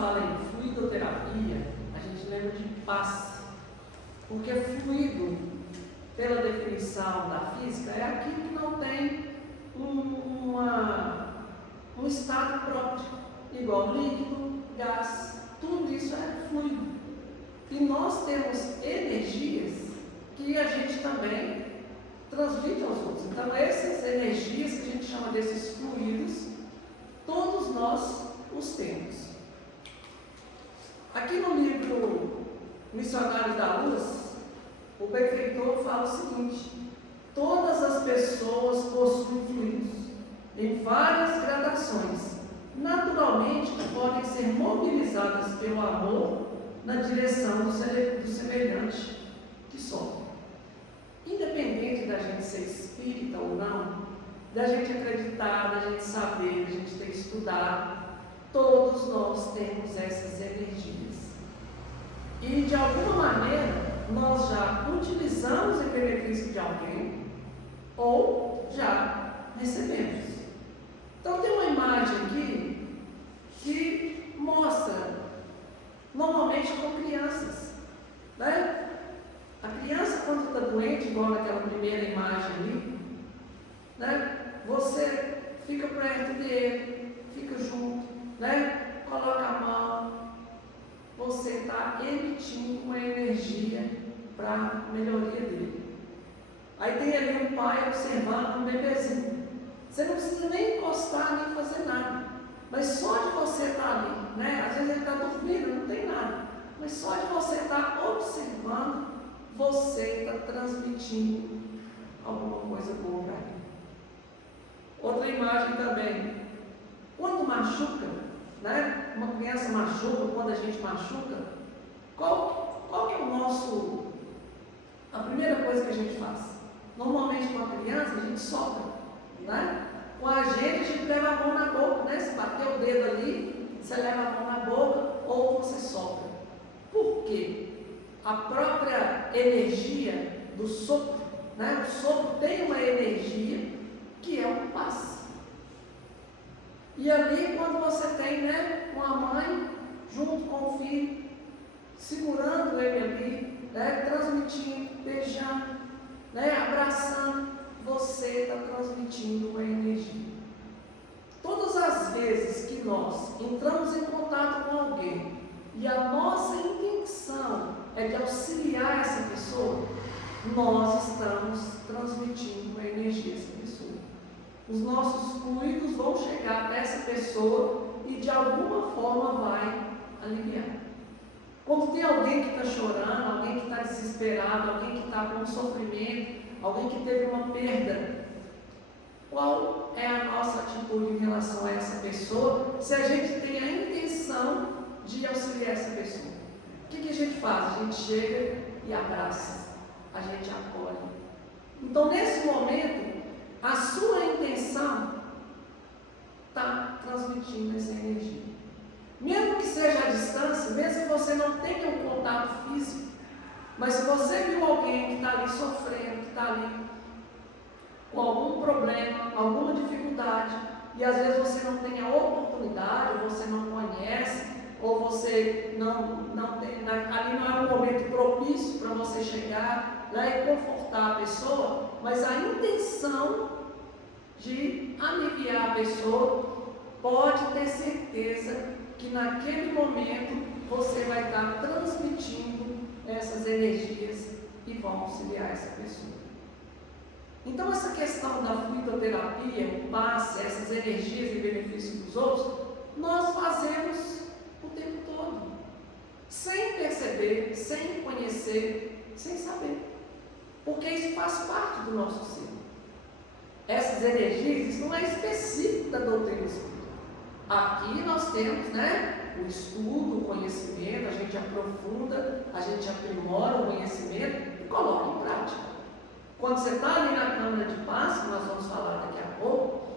fala em fluidoterapia, a gente lembra de passe, porque fluido, pela definição da física, é aquilo que não tem um estado próprio, igual líquido, gás, tudo isso é fluido. E nós temos energias que a gente também transmite aos outros. Então, essas energias que a gente chama desses fluidos, todos nós os temos. Aqui no livro Missionários da Luz, o benfeitor fala o seguinte: todas as pessoas possuem fluidos em várias gradações, naturalmente podem ser mobilizadas pelo amor na direção do semelhante que sofre. Independente da gente ser espírita ou não, da gente acreditar, da gente saber, da gente ter estudado, todos nós temos essas energias. E de alguma maneira nós já utilizamos em benefício de alguém ou já recebemos. Então tem uma imagem aqui que mostra, normalmente com crianças, né? A criança, quando está doente, igual naquela primeira imagem ali, né? Você fica perto dele, fica junto, né? Coloca a mão, você está emitindo uma energia para a melhoria dele. Aí tem ali um pai observando um bebezinho. Você não precisa nem encostar, nem fazer nada. Mas só de você estar ali, né? Às vezes ele está dormindo, não tem nada. Mas só de você estar observando, você está transmitindo alguma coisa boa para ele. Outra imagem também. Quando machuca, né? Uma criança machuca, quando a gente machuca, qual que é o nosso... A primeira coisa que a gente faz? Normalmente com a criança a gente sopra, né? Com a gente leva a mão na boca, né? Se bater o dedo ali, você leva a mão na boca ou você sopra. Por quê? A própria energia do sopro, né? O sopro tem uma energia que é um passe. E ali, quando você tem, né, uma mãe junto com o filho, segurando ele ali, né, transmitindo, beijando, né, abraçando, você está transmitindo uma energia. Todas as vezes que nós entramos em contato com alguém e a nossa intenção é de auxiliar essa pessoa, nós estamos transmitindo uma energia a essa pessoa. Os nossos fluidos vão chegar até essa pessoa e de alguma forma vai aliviar. Quando tem alguém que está chorando, alguém que está desesperado, alguém que está com sofrimento, alguém que teve uma perda, qual é a nossa atitude em relação a essa pessoa, se a gente tem a intenção de auxiliar essa pessoa? O que a gente faz? A gente chega e abraça, a gente acolhe. Então, nesse momento, a sua intenção está transmitindo essa energia. Mesmo que seja à distância, mesmo que você não tenha um contato físico, mas se você viu alguém que está ali sofrendo, que está ali com algum problema, alguma dificuldade, e às vezes você não tem a oportunidade, ou você não conhece, ou você não tem, ali não é um momento propício para você chegar lá e confortar a pessoa, mas a intenção de aliviar a pessoa, pode ter certeza que naquele momento você vai estar transmitindo essas energias e vão auxiliar essa pessoa. Então, essa questão da fluidoterapia, o passe, essas energias em benefício dos outros, nós fazemos o tempo todo, sem perceber, sem conhecer, sem saber, porque isso faz parte do nosso ser. Essas energias, isso não é específico da doutrina espírita. Aqui nós temos, né, o estudo, o conhecimento, a gente aprofunda, a gente aprimora o conhecimento e coloca em prática. Quando você está ali na câmara de paz, que nós vamos falar daqui a pouco,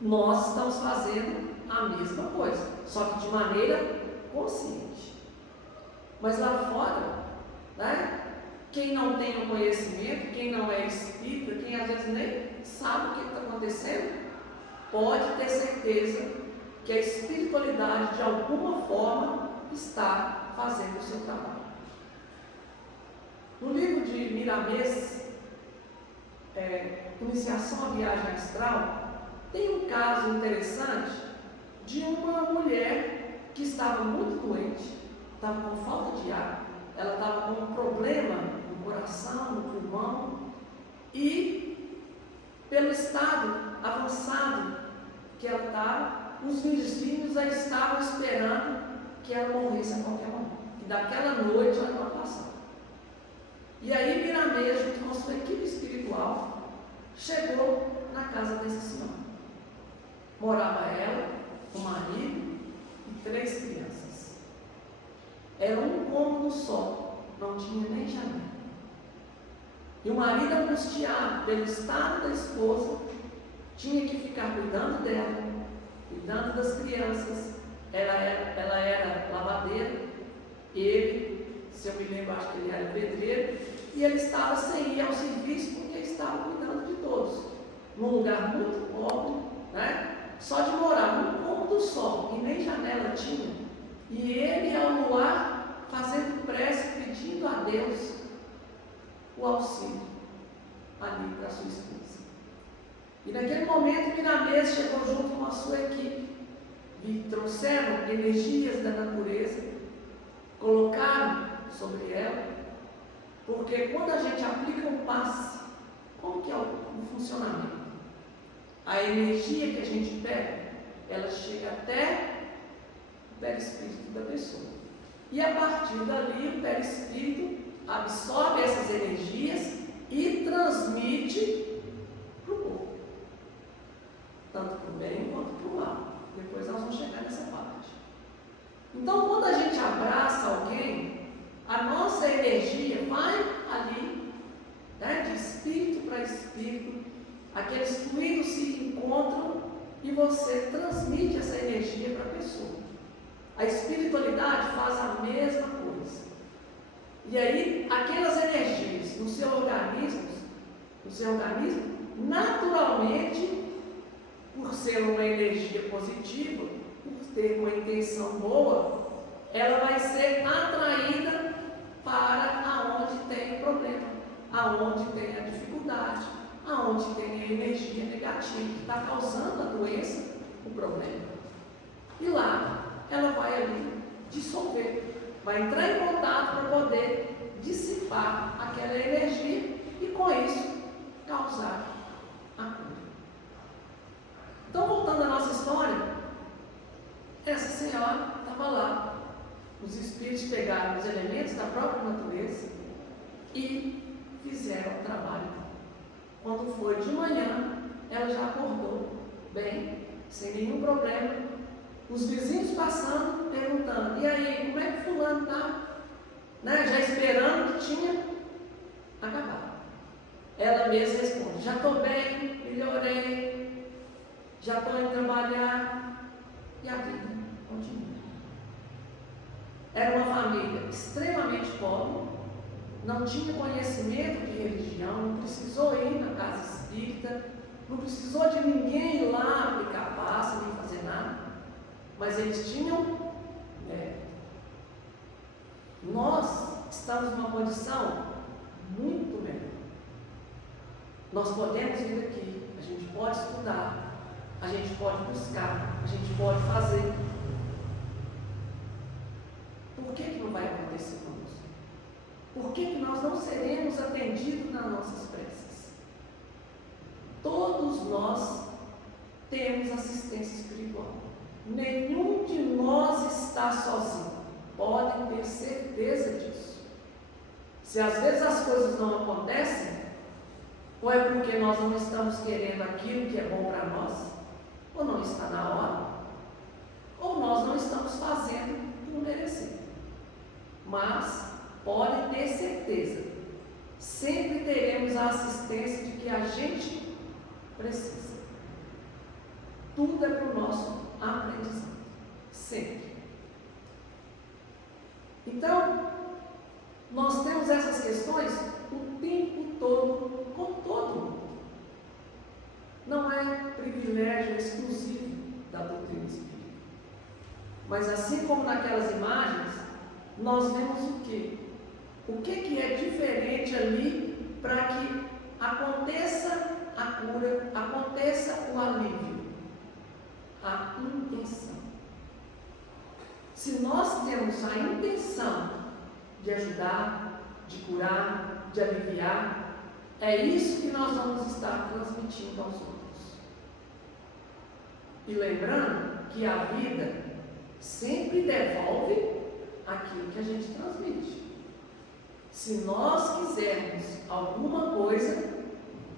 nós estamos fazendo a mesma coisa, só que de maneira consciente. Mas lá fora, né, quem não tem o conhecimento, quem não é espírita, quem às vezes nem sabe o que está acontecendo, pode ter certeza que a espiritualidade de alguma forma está fazendo o seu trabalho. No livro de Miramês, Iniciação à Viagem Astral, tem um caso interessante de uma mulher que estava muito doente, estava com falta de ar, ela estava com um problema no coração, no pulmão, e pelo estado avançado que ela estava, os vizinhos a estavam esperando que ela morresse a qualquer momento, que daquela noite ela não passava. E aí Miramês, junto com a sua equipe espiritual, chegou na casa dessa senhora. Morava ela, o marido e 3 crianças. Era um cômodo só, não tinha nem janela. E o marido, angustiado pelo estado da esposa, tinha que ficar cuidando dela, cuidando das crianças. Ela era lavadeira, ele, se eu me lembro, acho que ele era pedreiro, e ele estava sem ir ao serviço porque estava cuidando de todos. Num lugar muito pobre, né? Só de morar num cômodo só, e nem janela tinha. E ele, ao luar, fazendo prece, pedindo a Deus o auxílio ali para sua esposa. E naquele momento, Miramês chegou junto com a sua equipe e trouxeram energias da natureza, colocaram sobre ela, porque quando a gente aplica um passe, como que é o funcionamento? A energia que a gente pega, ela chega até o perispírito da pessoa. E a partir dali, o perispírito absorve essas energias e transmite para o corpo, tanto para o bem quanto para o mal. Depois nós vamos chegar nessa parte. Então, quando a gente abraça alguém, a nossa energia vai ali, né, de espírito para espírito, aqueles fluidos se encontram e você transmite essa energia para a pessoa. A espiritualidade faz a mesma coisa. E aí, aquelas energias no seu organismo, naturalmente, por ser uma energia positiva, por ter uma intenção boa, ela vai ser atraída para aonde tem o problema, aonde tem a dificuldade, aonde tem a energia negativa que está causando a doença, o problema. E lá ela vai ali dissolver, vai entrar em contato para poder dissipar aquela energia e com isso causar a cura. Então, voltando à nossa história, essa senhora estava lá, os espíritos pegaram os elementos da própria natureza e fizeram o trabalho. Quando foi de manhã, ela já acordou bem, sem nenhum problema. Os vizinhos passando, perguntando: e aí, como é que fulano está? Né? Já esperando que tinha acabado. Ela mesma responde: já estou bem, melhorei, já estou indo trabalhar, e a vida continua. Era uma família extremamente pobre, não tinha conhecimento de religião, não precisou ir na casa espírita, não precisou de ninguém ir lá aplicar passe, nem fazer nada, mas eles tinham mérito. Nós estamos numa condição muito melhor. Nós podemos vir aqui, a gente pode estudar, a gente pode buscar, a gente pode fazer. Por que não vai acontecer conosco? Por que nós não seremos atendidos nas nossas preces? Todos nós temos assistência espiritual. Nenhum de nós está sozinho. Podem ter certeza disso. Se às vezes as coisas não acontecem, ou é porque nós não estamos querendo aquilo que é bom para nós, ou não está na hora, ou nós não estamos fazendo por merecer. Mas pode ter certeza, sempre teremos a assistência de que a gente precisa. Tudo é para o nosso aprendizado, sempre. Então, nós temos essas questões o tempo todo, com todo mundo. Não é privilégio exclusivo da doutrina espírita. Mas assim como naquelas imagens, nós vemos o quê? O que é diferente ali para que aconteça a cura, aconteça o alívio? A intenção. Se nós temos a intenção de ajudar, de curar, de aliviar, é isso que nós vamos estar transmitindo aos outros. E lembrando que a vida sempre devolve aquilo que a gente transmite. Se nós quisermos alguma coisa,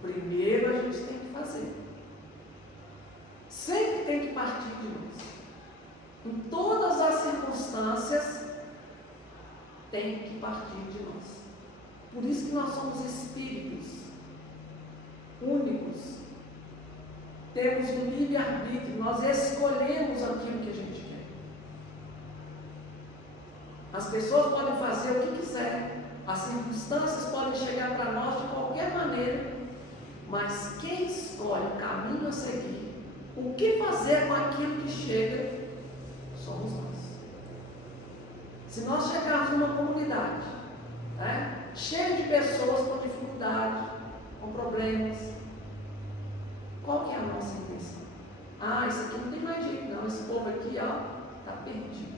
primeiro a gente tem que fazer. Sempre tem que partir de nós. Em todas as circunstâncias, tem que partir de nós. Por isso que nós somos espíritos únicos. Temos um livre-arbítrio, nós escolhemos aquilo que a gente quer. As pessoas podem fazer o que quiserem, as circunstâncias podem chegar para nós de qualquer maneira, mas quem escolhe o caminho a seguir, o que fazer com aquilo que chega, somos nós. Se nós chegarmos numa comunidade, cheia de pessoas com dificuldade, com problemas, qual que é a nossa intenção? Isso aqui não tem mais jeito não, esse povo aqui, está perdido.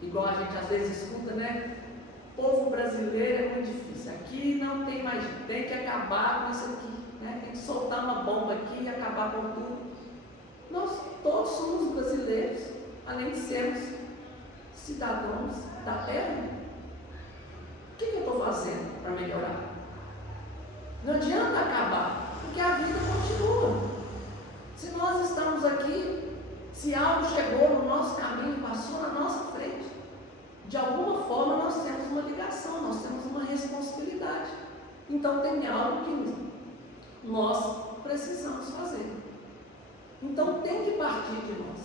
Igual a gente às vezes escuta, O povo brasileiro é muito difícil, aqui não tem mais jeito, tem que acabar com isso aqui, tem que soltar uma bomba aqui e acabar com tudo. Nós todos somos brasileiros, além de sermos cidadãos da terra. O que eu estou fazendo para melhorar? Não adianta acabar, porque a vida continua. Se nós estamos aqui, se algo chegou no nosso caminho, passou na nossa frente, de alguma forma nós temos uma ligação, nós temos uma responsabilidade. Então tem algo que nós precisamos fazer. Então tem que partir de nós.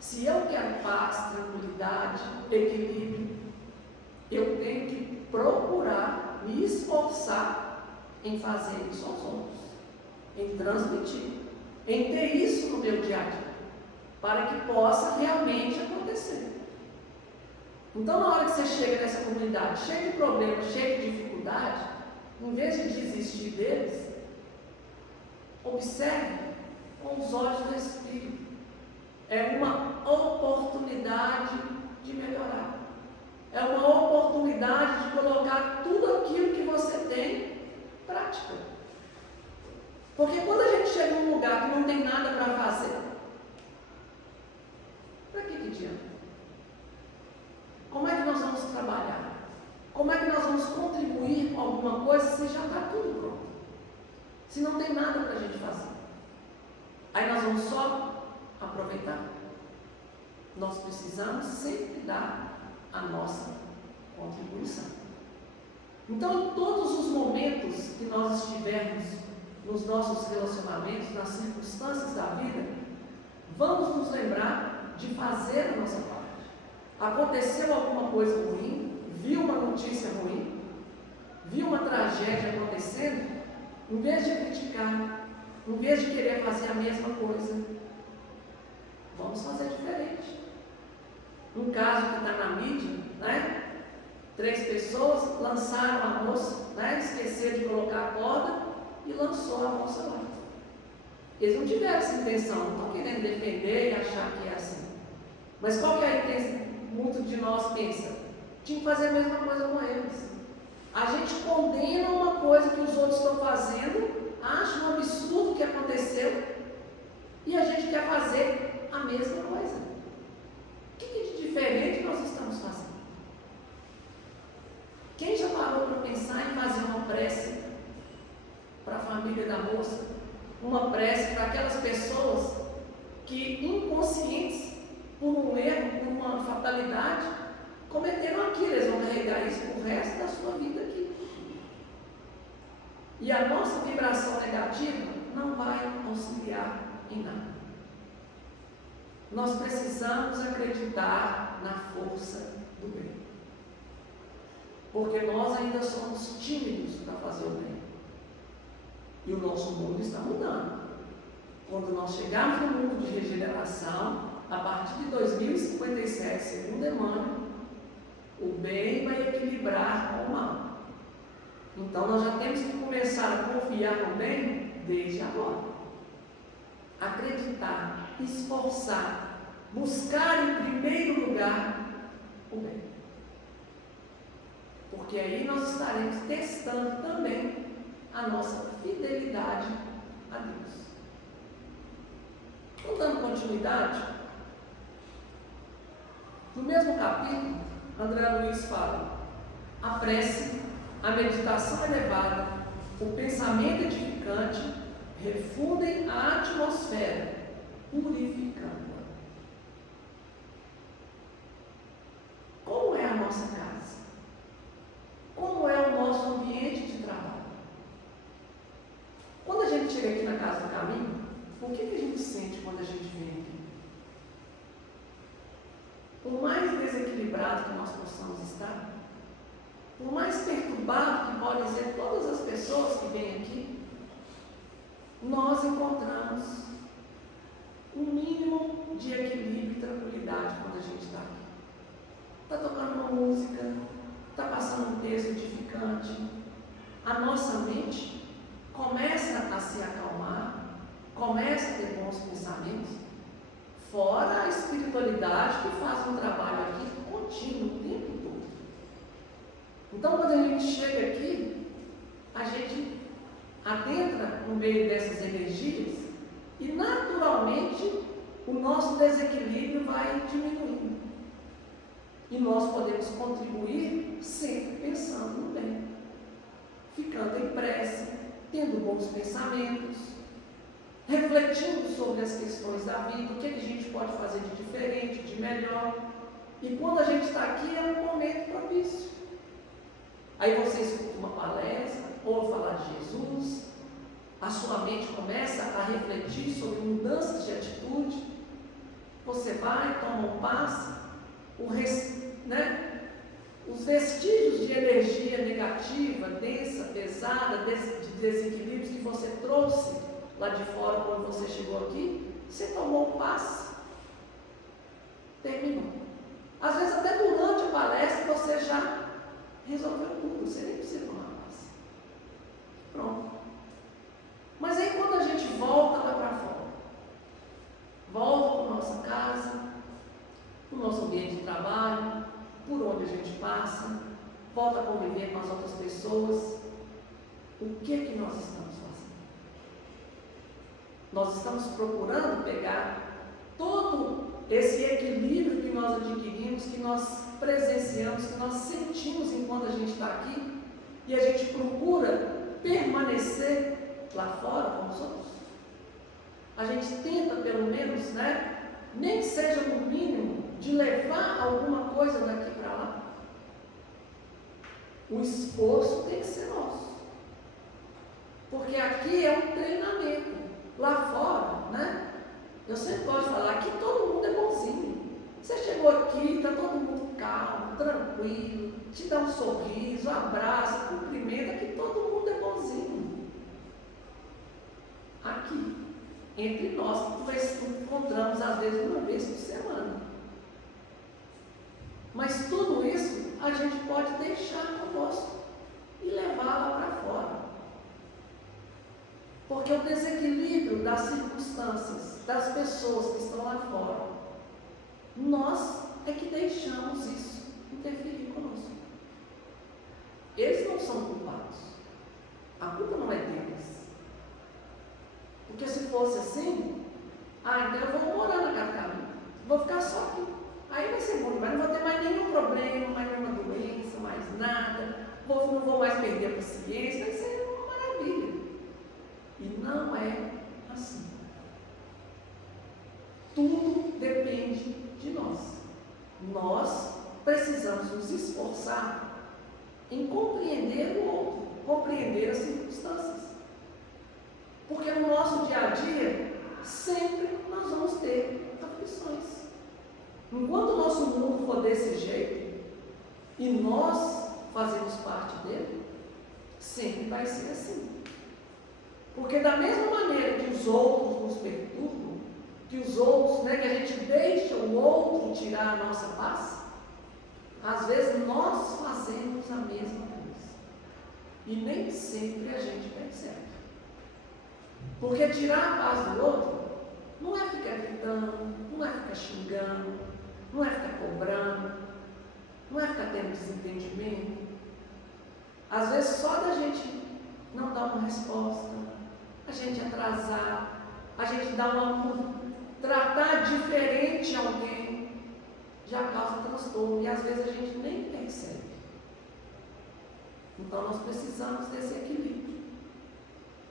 Se eu quero paz, tranquilidade, equilíbrio, eu tenho que procurar me esforçar em fazer isso aos outros, em transmitir, em ter isso no meu dia a dia, para que possa realmente acontecer. Então, na hora que você chega nessa comunidade, cheio de problemas, cheio de dificuldade, em vez de desistir deles, observe com os olhos do Espírito. É uma oportunidade de melhorar. É uma oportunidade de colocar tudo aquilo que você tem em prática. Porque quando a gente chega num lugar que não tem nada para fazer, para que adianta? Como é que nós vamos trabalhar? Como é que nós vamos contribuir com alguma coisa se já está tudo pronto? Se não tem nada para a gente fazer. Aí nós vamos só aproveitar. Nós precisamos sempre dar a nossa contribuição. Então, em todos os momentos que nós estivermos nos nossos relacionamentos, nas circunstâncias da vida, vamos nos lembrar de fazer a nossa parte. Aconteceu alguma coisa ruim, viu uma notícia ruim, viu uma tragédia acontecendo, em vez de criticar, em vez de querer fazer a mesma coisa, vamos fazer diferente. Um caso que está na mídia, 3 pessoas lançaram a moça, esqueceram de colocar a corda e lançou a moça lá. Eles não tiveram essa intenção, não estão querendo defender e achar que é assim. Mas qual que é a intenção? Muito de nós pensa, tinha que fazer a mesma coisa com eles. A gente condena uma coisa que os outros estão fazendo, acha um absurdo que aconteceu, e a gente quer fazer a mesma coisa. O que de diferente nós estamos fazendo? Quem já parou para pensar em fazer uma prece para a família da moça? Uma prece para aquelas pessoas que, inconscientes, por um erro, por uma fatalidade, cometeram aquilo, eles vão carregar isso pro resto da sua vida aqui. E a nossa vibração negativa não vai auxiliar em nada. Nós precisamos acreditar na força do bem. Porque nós ainda somos tímidos para fazer o bem. E o nosso mundo está mudando. Quando nós chegarmos no mundo de regeneração, a partir de 2057, segundo Emmanuel, o bem vai equilibrar com o mal. Então nós já temos que começar a confiar no bem desde agora. Acreditar, esforçar, buscar em primeiro lugar o bem. Porque aí nós estaremos testando também a nossa fidelidade a Deus. Então, dando continuidade, no mesmo capítulo, André Luiz fala: a prece, a meditação elevada, o pensamento edificante refundem a atmosfera, purificando-a. Como é a nossa casa? Como é o nosso ambiente de trabalho? Quando a gente chega aqui na Casa do Caminho, o que a gente sente quando a gente vem aqui? Por mais desequilibrado que nós possamos estar, por mais perturbado que podem ser todas as pessoas que vêm aqui, nós encontramos um mínimo de equilíbrio e tranquilidade quando a gente está aqui. Está tocando uma música, está passando um texto edificante, a nossa mente começa a se acalmar, começa a ter bons pensamentos, fora a espiritualidade que faz um trabalho aqui contínuo o tempo todo. Então, quando a gente chega aqui, a gente adentra no meio dessas energias e naturalmente o nosso desequilíbrio vai diminuindo. E nós podemos contribuir sempre pensando no bem, ficando em prece, tendo bons pensamentos, refletindo sobre as questões da vida, o que a gente pode fazer de diferente, de melhor. E quando a gente está aqui é um momento propício. Aí você escuta uma palestra, ouve falar de Jesus, a sua mente começa a refletir sobre mudanças de atitude, você vai, toma um passe, os vestígios de energia negativa, densa, pesada, de desequilíbrios que você trouxe lá de fora quando você chegou aqui, você tomou um passe, terminou. Às vezes até durante a palestra você já resolveu tudo, você nem precisa tomar passe. Pronto. Mas aí quando a gente volta lá para fora, volta para a nossa casa, para o nosso ambiente de trabalho, por onde a gente passa, volta a conviver com as outras pessoas, o que é que nós estamos fazendo? Nós estamos procurando pegar todo esse equilíbrio que nós adquirimos, que nós presenciamos, que nós sentimos enquanto a gente está aqui, e a gente procura permanecer lá fora com os outros. A gente tenta pelo menos, nem que seja no mínimo, de levar alguma coisa daqui para lá. O esforço tem que ser nosso. Porque aqui é um treinamento. Lá fora, eu sempre gosto de falar que todo mundo é bonzinho. Você chegou aqui, está todo mundo calmo, tranquilo, te dá um sorriso, abraça, cumprimenta, que todo mundo é bonzinho. Aqui, entre nós, nós encontramos às vezes uma vez por semana. Mas tudo isso a gente pode deixar conosco e levar lá para fora. Porque o desequilíbrio das circunstâncias, das pessoas que estão lá fora, nós é que deixamos isso interferir conosco. Eles não são culpados. A culpa não é deles. Porque se fosse assim, então eu vou morar na casa do caminho, vou ficar só aqui. Aí vai ser bom, mas não vou ter mais nenhum problema, mais nenhuma doença, mais nada, não vou mais perder a paciência, vai ser uma maravilha. E não é assim. Tudo depende de nós. Nós precisamos nos esforçar em compreender o outro, compreender as circunstâncias. Porque no nosso dia a dia, sempre nós vamos ter aflições. Enquanto o nosso mundo for desse jeito, e nós fazemos parte dele, sempre vai ser assim. Porque da mesma maneira que os outros nos perturbam, que os outros, né, que a gente deixa o outro tirar a nossa paz, às vezes nós fazemos a mesma coisa. E nem sempre a gente percebe. Porque tirar a paz do outro não é ficar gritando, não é ficar xingando, não é ficar cobrando, não é ficar tendo desentendimento. Às vezes só da gente não dar uma resposta, a gente atrasar, a gente tratar diferente alguém, já causa transtorno e às vezes a gente nem percebe. Então nós precisamos desse equilíbrio.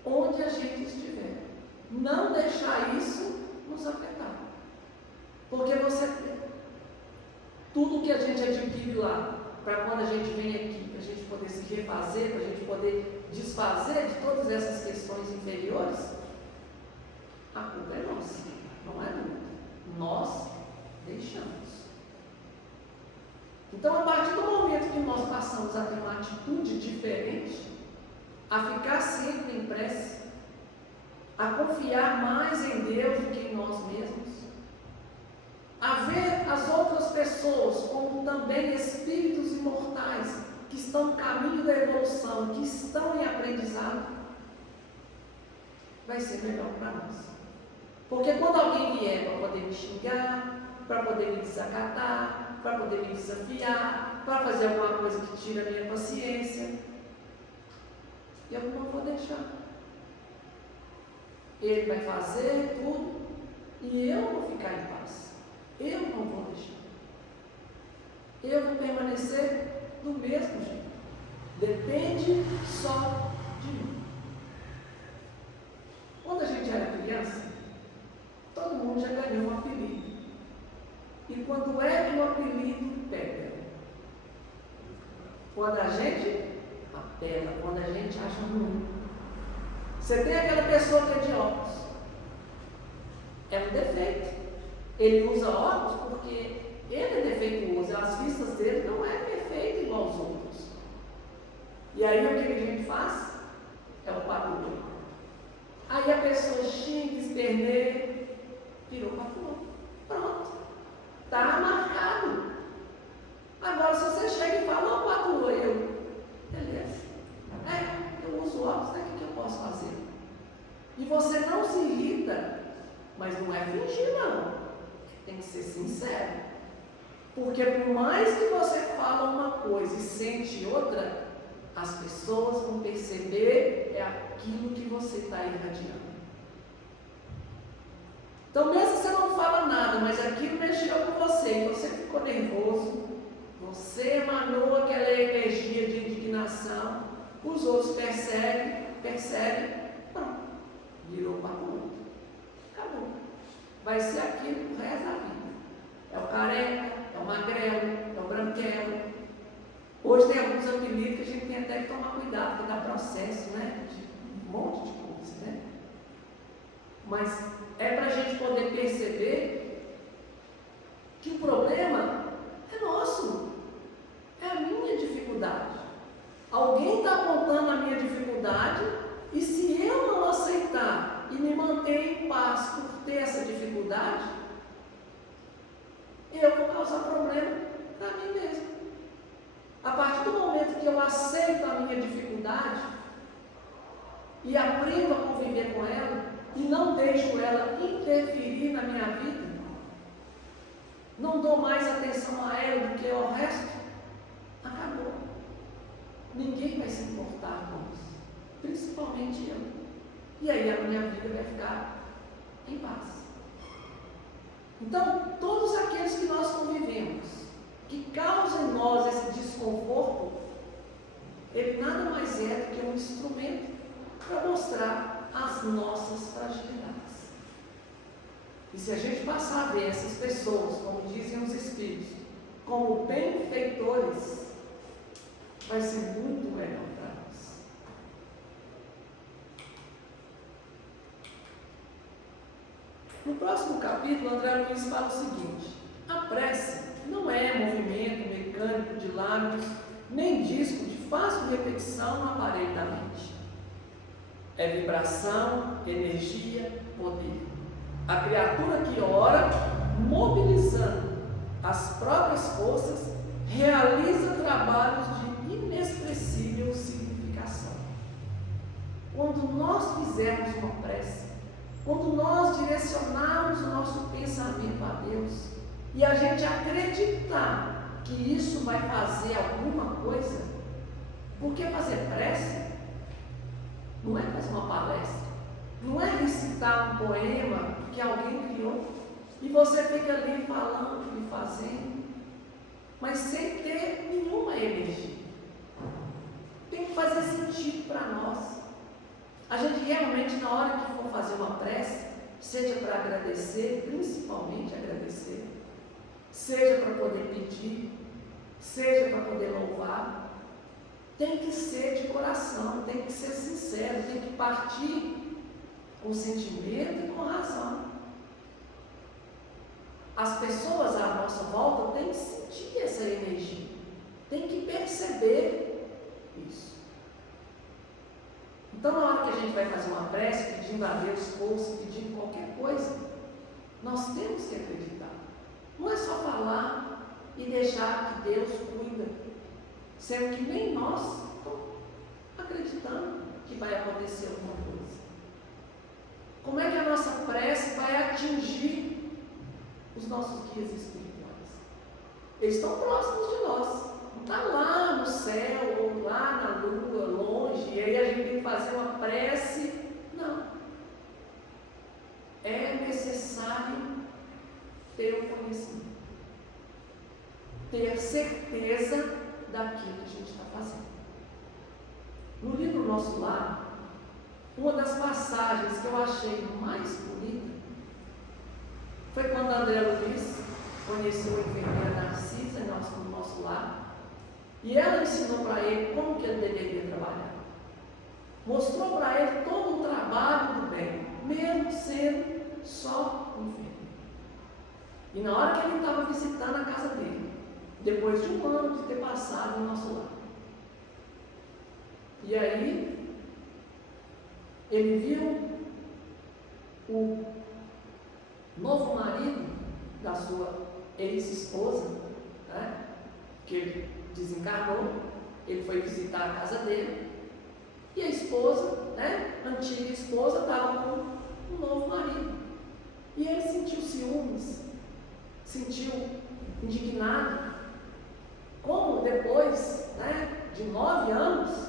Onde a gente estiver, não deixar isso nos afetar. Porque tudo que a gente adquire lá, para quando a gente vem aqui, para a gente poder se refazer, para a gente poder desfazer de todas essas questões inferiores, a culpa é nossa, não é do outro. Nós deixamos. Então, a partir do momento que nós passamos a ter uma atitude diferente, a ficar sempre em prece, a confiar mais em Deus do que em nós mesmos, a ver as outras pessoas como também espíritos imortais que estão no caminho da evolução, que estão em aprendizado, vai ser melhor para nós. Porque quando alguém vier para poder me xingar, para poder me desacatar, para poder me desafiar, para fazer alguma coisa que tira a minha paciência, eu não vou deixar. Ele vai fazer tudo e eu vou ficar em paz. Eu não vou deixar. Eu vou permanecer do mesmo jeito. Depende só de mim. Quando a gente era criança, todo mundo já ganhou um apelido. E quando é que o apelido pega? Quando a gente apela, quando a gente acha ruim. Você tem aquela pessoa que é de óculos. É um defeito. Ele usa óculos porque ele é defeituoso. As vistas dele não é perfeita igual aos outros. E aí o que a gente faz? É o padrão. Aí a pessoa xinga, esperneia, virou padrão. Pronto. Está marcado. Agora se você chega e fala, não, padrão, beleza. Eu uso óculos, o que eu posso fazer? E você não se irrita, mas não é fingir, não. Tem que ser sincero. Porque por mais que você fala uma coisa e sente outra, as pessoas vão perceber aquilo que você está irradiando. Então, mesmo que você não fala nada, mas aquilo mexeu com você, e você ficou nervoso, você emanou aquela energia de indignação, os outros percebem, pronto, virou para o outro. Acabou. Vai ser aquilo pro resto da vida. É o careca, é o magrelo, é o branquelo. Hoje tem alguns apelidos que a gente tem até que tomar cuidado, porque dá processo, né? De um monte de coisa, né? Mas é para a gente poder perceber que o problema é nosso. É a minha dificuldade. Alguém está apontando a minha dificuldade e se eu não aceitar e me manter em paz por ter essa dificuldade, eu vou causar problema para mim mesmo. A partir do momento que eu aceito a minha dificuldade e aprendo a conviver com ela e não deixo ela interferir na minha vida, não dou mais atenção a ela do que ao resto, acabou. Ninguém vai se importar com isso, principalmente eu. E aí a minha vida vai ficar em paz. Então, todos aqueles que nós convivemos, que causam em nós esse desconforto, ele nada mais é do que um instrumento para mostrar as nossas fragilidades. E se a gente passar a ver essas pessoas, como dizem os espíritos, como benfeitores, vai ser muito melhor para nós. No próximo capítulo, André Luiz fala o seguinte: a prece não é movimento mecânico de lábios, nem disco de fácil repetição no aparelho da mente. É vibração, energia, poder. A criatura que ora, mobilizando as próprias forças, realiza trabalhos de inexpressível significação. Quando nós fizermos uma prece, quando nós direcionarmos o nosso pensamento a Deus, e a gente acreditar que isso vai fazer alguma coisa, porque fazer prece não é fazer uma palestra, não é recitar um poema que alguém criou e você fica ali falando e fazendo, mas sem ter nenhuma energia. Tem que fazer sentido para nós. A gente realmente, na hora que for fazer uma prece, seja para agradecer, principalmente agradecer, seja para poder pedir, seja para poder louvar, tem que ser de coração, tem que ser sincero, tem que partir com sentimento e com razão. As pessoas à nossa volta têm que sentir essa energia, têm que perceber isso. Então, na hora que a gente vai fazer uma prece, pedindo a Deus força, pedindo qualquer coisa, nós temos que acreditar. Não é só falar e deixar que Deus cuida, sendo que nem nós estamos acreditando que vai acontecer alguma coisa. Como é que a nossa prece vai atingir os nossos guias espirituais? Eles estão próximos de nós. Não está lá no céu, ou lá na lua, longe, e aí a gente tem que fazer uma prece. Não. É necessário ter o conhecimento, ter certeza daquilo que a gente está fazendo. No livro Nosso Lar, uma das passagens que eu achei mais bonita foi quando André Luiz conheceu a enfermeira Narcisa no nosso lar, e ela ensinou para ele como que ele deveria trabalhar. Mostrou para ele todo o trabalho do bem, mesmo sendo só um enfermeiro. E na hora que ele estava visitando a casa dele, depois de um ano de ter passado no nosso lar, e aí ele viu o novo marido da sua ex-esposa, né, que ele desencarnou. Ele foi visitar a casa dele e a esposa, né, a antiga esposa, estava com um novo marido, e ele sentiu ciúmes, sentiu indignado. Como depois, né, de 9 anos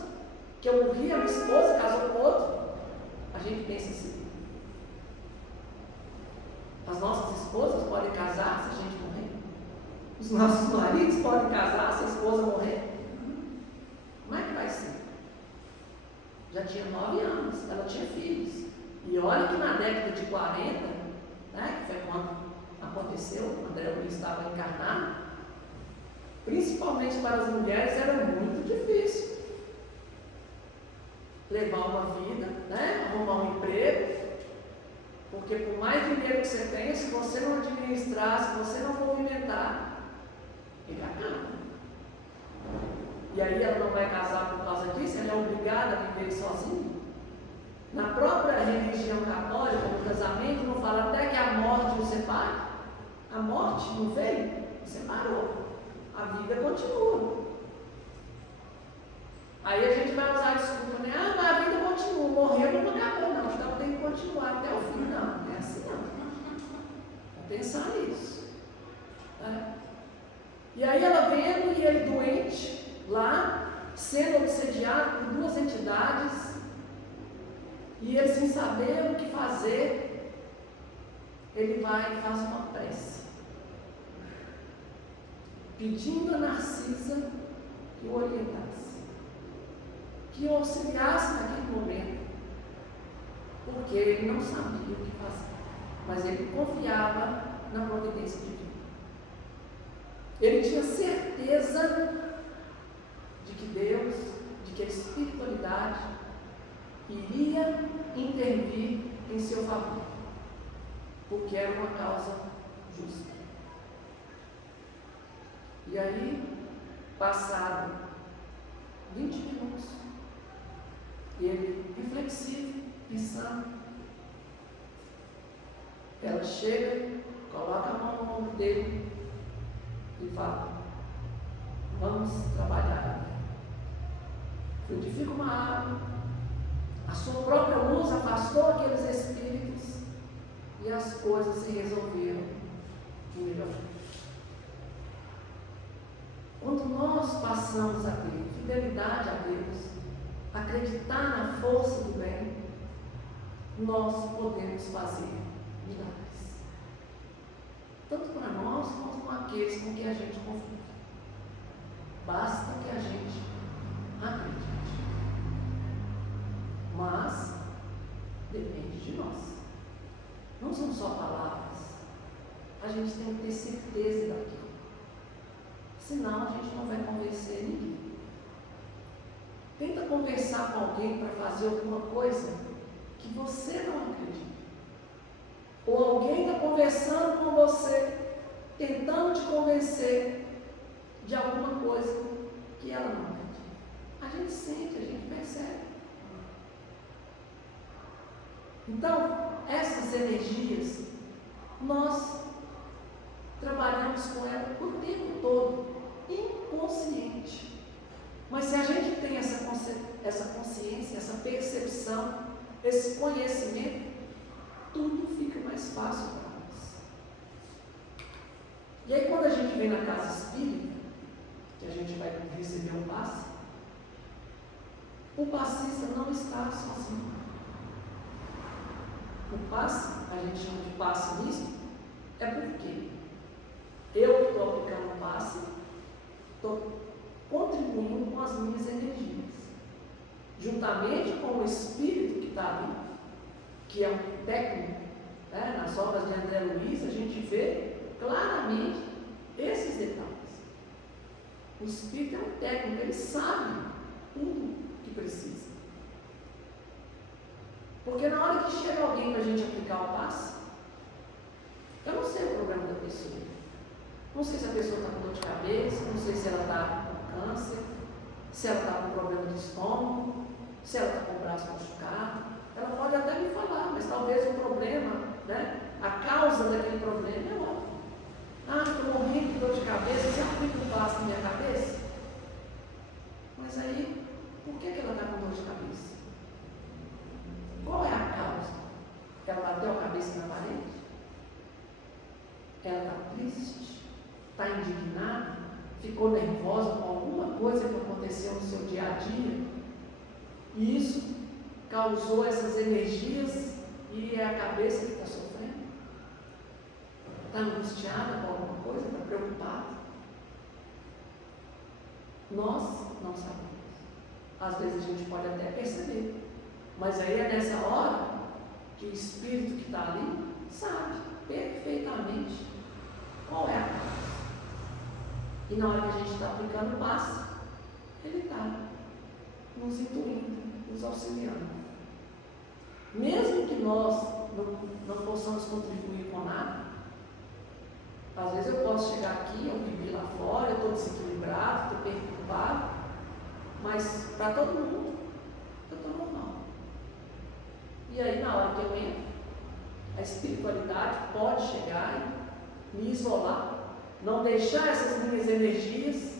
que eu morri, a minha esposa casou com outro, a gente pensa assim: as nossas esposas podem casar se a gente morrer? Os nossos maridos podem casar se a esposa morrer? Como é que vai ser? Já tinha 9 anos, ela tinha filhos. E olha que na década de 40, né, que foi quando aconteceu, quando André Luiz estava encarnado, principalmente para as mulheres era muito difícil levar uma vida, né, arrumar um emprego. Porque por mais dinheiro que você tenha, se você não administrar, se você não movimentar, ele acaba. E aí ela não vai casar por causa disso, ela é obrigada a viver sozinha. Na própria religião católica, no casamento, não fala até que a morte o separe. A morte não veio, separou. A vida continua. Aí a gente vai usar a desculpa, né? Ah, mas a vida continua, morreu não acabou, não. Então tem que continuar até o fim. Não, não é assim não. Vamos pensar nisso. Né? E aí ela vendo e ele doente, lá, sendo obsediado por 2 entidades, e ele sem saber o que fazer, ele vai e faz uma prece, pedindo a Narcisa que o orientasse, que o auxiliasse naquele momento, porque ele não sabia o que fazer, mas ele confiava na providência divina. Ele tinha certeza de que Deus, de que a espiritualidade iria intervir em seu favor, porque era uma causa justa. E aí, passado 20 minutos, e ele reflexivo, pensando, Ela chega, coloca a mão no ombro dele e fala: vamos trabalhar. Frutifica uma árvore, a sua própria luz afastou aqueles espíritos e as coisas se resolveram de melhor. Quando nós passamos a ter fidelidade a Deus, acreditar na força do bem, nós podemos fazer milagres. Tanto para nós, quanto com aqueles com quem a gente confia. Basta que a gente acredite. Mas depende de nós. Não são só palavras. A gente tem que ter certeza daquilo. Senão a gente não vai convencer ninguém. Tenta conversar com alguém para fazer alguma coisa que você não acredita. Ou alguém está conversando com você, tentando te convencer de alguma coisa que ela não acredita. A gente sente, a gente percebe. Então, essas energias, nós trabalhamos com ela o tempo todo, inconsciente. Mas se a gente tem essa consciência, essa percepção, esse conhecimento, tudo fica mais fácil para nós. E aí quando a gente vem na casa espírita, que a gente vai receber um passe, o passista não está sozinho. O passe, a gente chama de passe místico, é porque eu estou aplicando o passe, estou contribuindo com as minhas energias, juntamente com o espírito que está ali, que é um técnico, né? Nas obras de André Luiz a gente vê claramente esses detalhes. O espírito é um técnico, ele sabe tudo que precisa. Porque na hora que chega alguém para a gente aplicar o passe, eu não sei o problema da pessoa. Não sei se a pessoa está com dor de cabeça, não sei se ela está com câncer, se ela está com problema de estômago, se ela está com o braço machucado. Ela pode até me falar, mas talvez o problema, né, a causa daquele problema é outra. Ah, estou morrendo de dor de cabeça, você aplica um passe na minha cabeça? Mas aí, por que ela está com dor de cabeça? Qual é a causa? Ela bateu a cabeça na parede? Ela está triste? Está indignada? Ficou nervosa com alguma coisa que aconteceu no seu dia a dia? E isso causou essas energias e é a cabeça que está sofrendo? Está angustiada com alguma coisa? Está preocupada? Nós não sabemos. Às vezes a gente pode até perceber. Mas aí é nessa hora que o espírito que está ali sabe perfeitamente qual é a causa. E na hora que a gente está aplicando o passe, ele está nos intuindo, nos auxiliando. Mesmo que nós não possamos contribuir com nada, às vezes eu posso chegar aqui, eu vivi lá fora, eu estou desequilibrado, estou perturbado, mas para todo mundo, eu estou normal. E aí, na hora que eu entro, a espiritualidade pode chegar e me isolar, não deixar essas minhas energias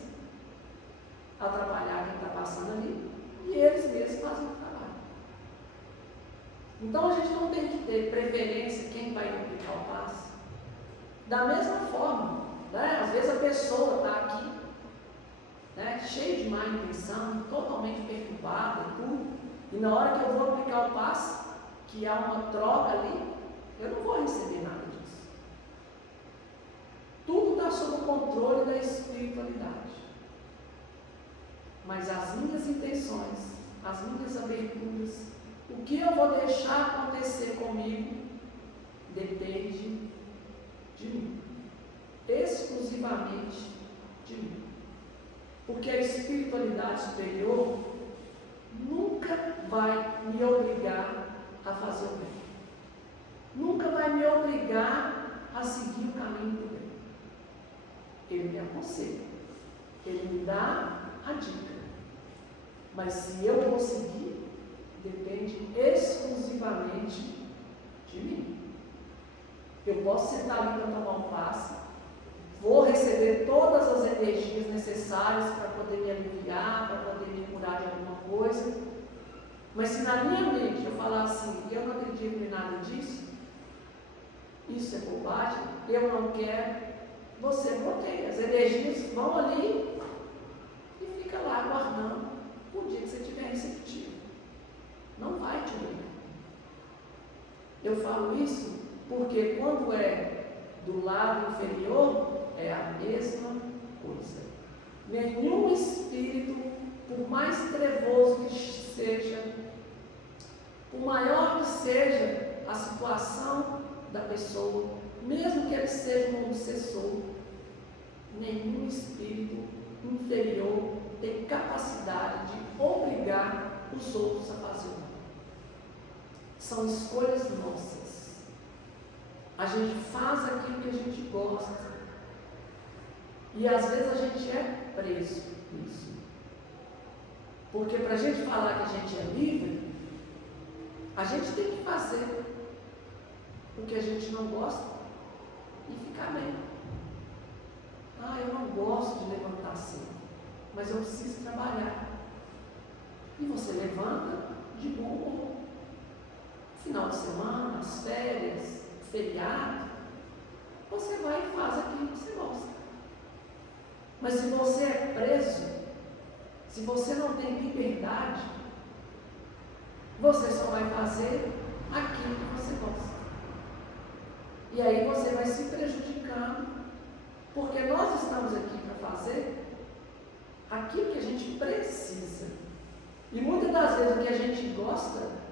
atrapalhar quem está passando ali, e eles mesmos fazem o trabalho. Então, a gente não tem que ter preferência quem vai aplicar o passe. Da mesma forma, né? Às vezes a pessoa está aqui, né, cheia de má intenção, totalmente perturbada e tudo, e na hora que eu vou aplicar o passe, que há uma troca ali, eu não vou receber nada disso. Tudo está sob o controle da espiritualidade. Mas as minhas intenções, as minhas aberturas, o que eu vou deixar acontecer comigo, depende de mim. Exclusivamente de mim. Porque a espiritualidade superior nunca vai me obrigar a fazer o bem. Nunca vai me obrigar a seguir o caminho do bem. Ele me aconselha, ele me dá a dica. Mas se eu vou seguir, depende exclusivamente de mim. Eu posso sentar ali para tomar um passe, vou receber todas as energias necessárias para poder me aliviar, para poder me curar de alguma coisa. Mas se na minha mente eu falar assim, eu não acredito em nada disso, isso é bobagem, eu não quero, você bloqueia. As energias vão ali e fica lá aguardando o dia que você estiver receptivo. Não vai te obrigar. Eu falo isso porque quando é do lado inferior, é a mesma coisa. Nenhum espírito, por mais trevoso que seja, por maior que seja a situação da pessoa, mesmo que ele seja um obsessor, nenhum espírito inferior tem capacidade de obrigar os outros a fazer o mal. São escolhas nossas. A gente faz aquilo que a gente gosta. E às vezes a gente é preso nisso. Porque para a gente falar que a gente é livre, a gente tem que fazer o que a gente não gosta e ficar bem. Ah, eu não gosto de levantar cedo, mas eu preciso trabalhar. E você levanta de bom humor. Final de semana, as férias, feriado, você vai e faz aquilo que você gosta. Mas se você é preso, se você não tem liberdade, você só vai fazer aquilo que você gosta. E aí você vai se prejudicando, porque nós estamos aqui para fazer aquilo que a gente precisa. E muitas das vezes o que a gente gosta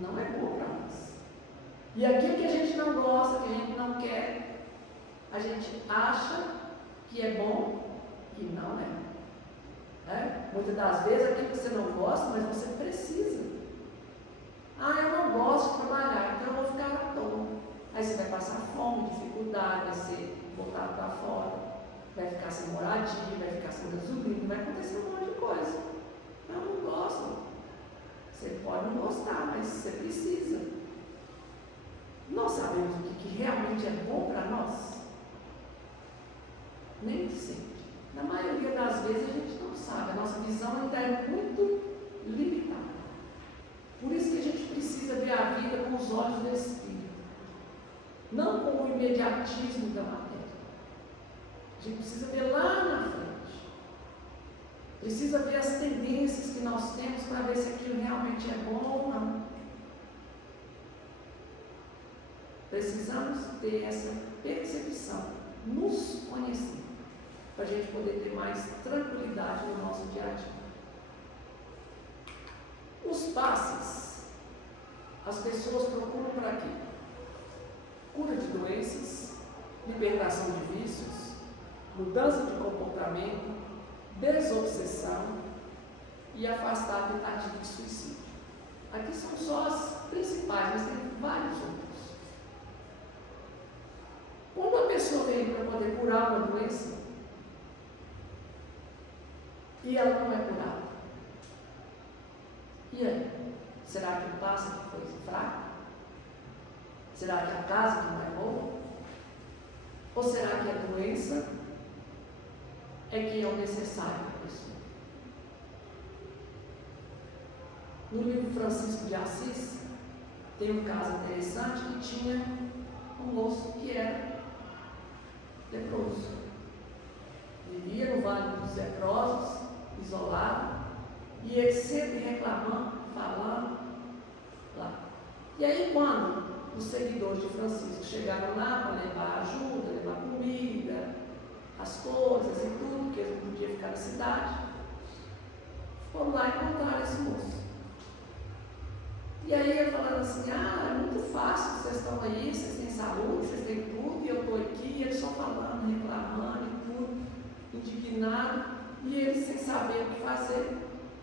não é bom para nós. E aquilo que a gente não gosta, que a gente não quer, a gente acha que é bom e não é. Muitas das vezes aquilo que você não gosta, mas você precisa. Ah, eu não gosto de trabalhar, então eu vou ficar à toa. Aí você vai passar fome, dificuldade, vai ser botado para fora, vai ficar sem moradia, vai ficar sem gasolina, vai acontecer um monte de coisa. Eu não gosto. Você pode não gostar, mas você precisa. Nós sabemos o que realmente é bom para nós? Nem sempre. Na maioria das vezes a gente não sabe. A nossa visão ainda é muito limitada. Por isso que a gente precisa ver a vida com os olhos do Espírito. Não com o imediatismo da matéria. A gente precisa ver lá na frente. Precisa ver as tendências que nós temos para ver se aquilo realmente é bom ou não. Precisamos ter essa percepção, nos conhecer, para a gente poder ter mais tranquilidade no nosso dia a dia. Os passes, as pessoas procuram para quê? Cura de doenças, libertação de vícios, mudança de comportamento, desobsessão e afastar a tentativa de suicídio. Aqui são só as principais, mas tem vários outros. Quando a pessoa vem para poder curar uma doença e ela não é curada, e aí? Será que o passe foi fraco? Será que a casa não é boa? Ou será que a doença é que é o necessário para a pessoa? No livro Francisco de Assis, tem um caso interessante que tinha um moço que era leproso. Vivia no Vale dos Leprosos, isolado, e ele sempre reclamando, falando lá. E aí quando os seguidores de Francisco chegaram lá para levar ajuda, levar comida, as coisas e tudo, porque eles não podiam ficar na cidade, foram lá e encontraram esse moço. E aí ele falando assim, é muito fácil, vocês estão aí, vocês têm saúde, vocês têm tudo, e eu estou aqui, e ele só falando, reclamando e tudo, indignado, e eles sem saber o que fazer,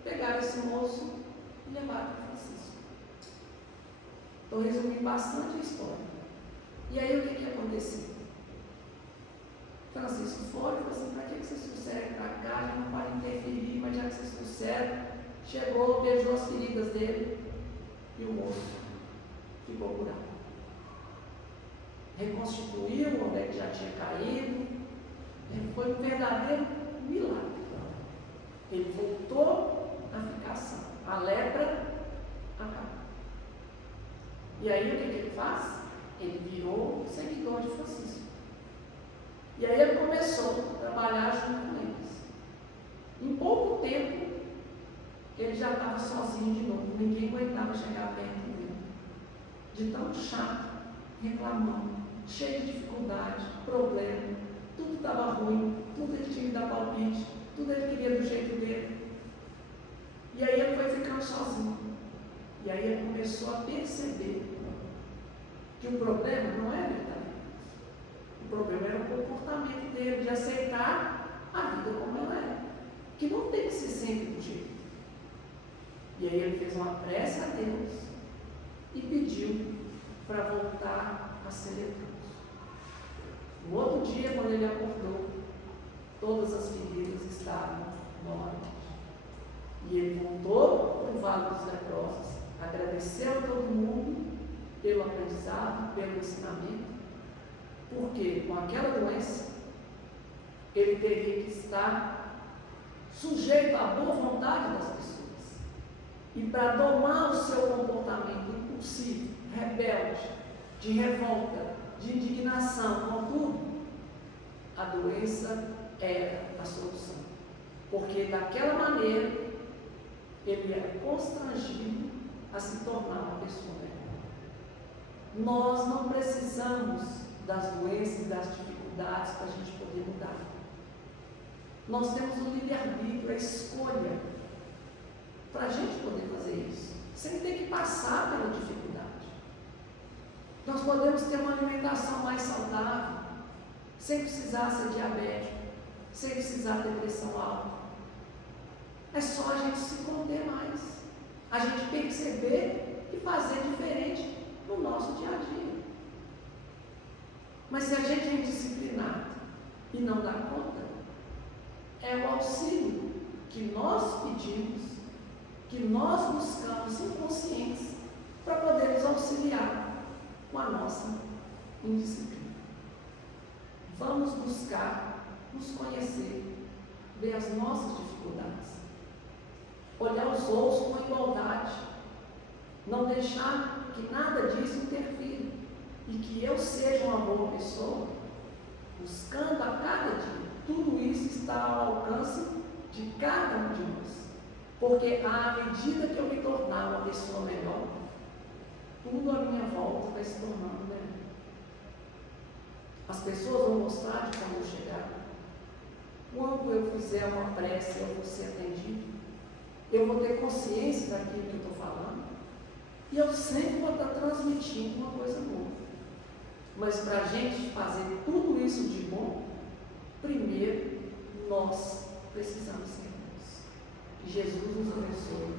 pegaram esse moço e levaram para Francisco. Estou resumindo bastante a história. E aí o que aconteceu? Francisco foi e falou assim, para que vocês trouxeram para cá? Já não pode interferir, mas já que vocês trouxeram, chegou, beijou as feridas dele e o moço ficou curado. reconstituiu onde é que já tinha caído. Foi um verdadeiro milagre. Ele voltou a ficar são. A lepra acabou. E aí o que ele faz? Ele virou seguidor de Francisco. E aí ele começou a trabalhar junto com eles. Em pouco tempo, ele já estava sozinho de novo. Ninguém aguentava chegar perto dele. De tão chato, reclamando, cheio de dificuldade, problema, tudo estava ruim, tudo ele tinha que dar palpite, tudo ele queria do jeito dele. E aí ele foi ficando sozinho. E aí ele começou a perceber que o problema não era ele. O problema era o comportamento dele, de aceitar a vida como ela é. Que não tem que ser sempre do jeito. E aí ele fez uma prece a Deus e pediu para voltar a ser leproso. No outro dia, quando ele acordou, todas as feridas estavam novamente. E ele voltou para o Vale dos Leprosos, agradeceu a todo mundo pelo aprendizado, pelo ensinamento, porque com aquela doença ele teria que estar sujeito à boa vontade das pessoas. E para domar o seu comportamento impulsivo, rebelde, de revolta, de indignação com tudo, a doença era a solução. Porque daquela maneira ele era constrangido a se tornar uma pessoa melhor. Nós não precisamos das doenças e das dificuldades para a gente poder mudar. Nós temos o livre-arbítrio, a escolha, para a gente poder fazer isso, sem ter que passar pela dificuldade. Nós podemos ter uma alimentação mais saudável, sem precisar ser diabético, sem precisar ter pressão alta. É só a gente se conter mais, a gente perceber e fazer diferente no nosso dia a dia. Mas se a gente é indisciplinado e não dá conta, é o auxílio que nós pedimos, que nós buscamos inconscientes para poder nos auxiliar com a nossa indisciplina. Vamos buscar nos conhecer, ver as nossas dificuldades, olhar os outros com igualdade, não deixar que nada disso interfira e que eu seja uma boa pessoa, buscando a cada dia. Tudo isso está ao alcance de cada um de nós, porque à medida que eu me tornar uma pessoa melhor, tudo à minha volta vai se tornando melhor. As pessoas vão mostrar de quando eu chegar. Quando eu fizer uma prece, eu vou ser atendido. Eu vou ter consciência daquilo que eu estou falando. E eu sempre vou estar transmitindo uma coisa boa. Mas para a gente fazer tudo isso de bom, primeiro nós precisamos ser bons. Que Jesus nos abençoe.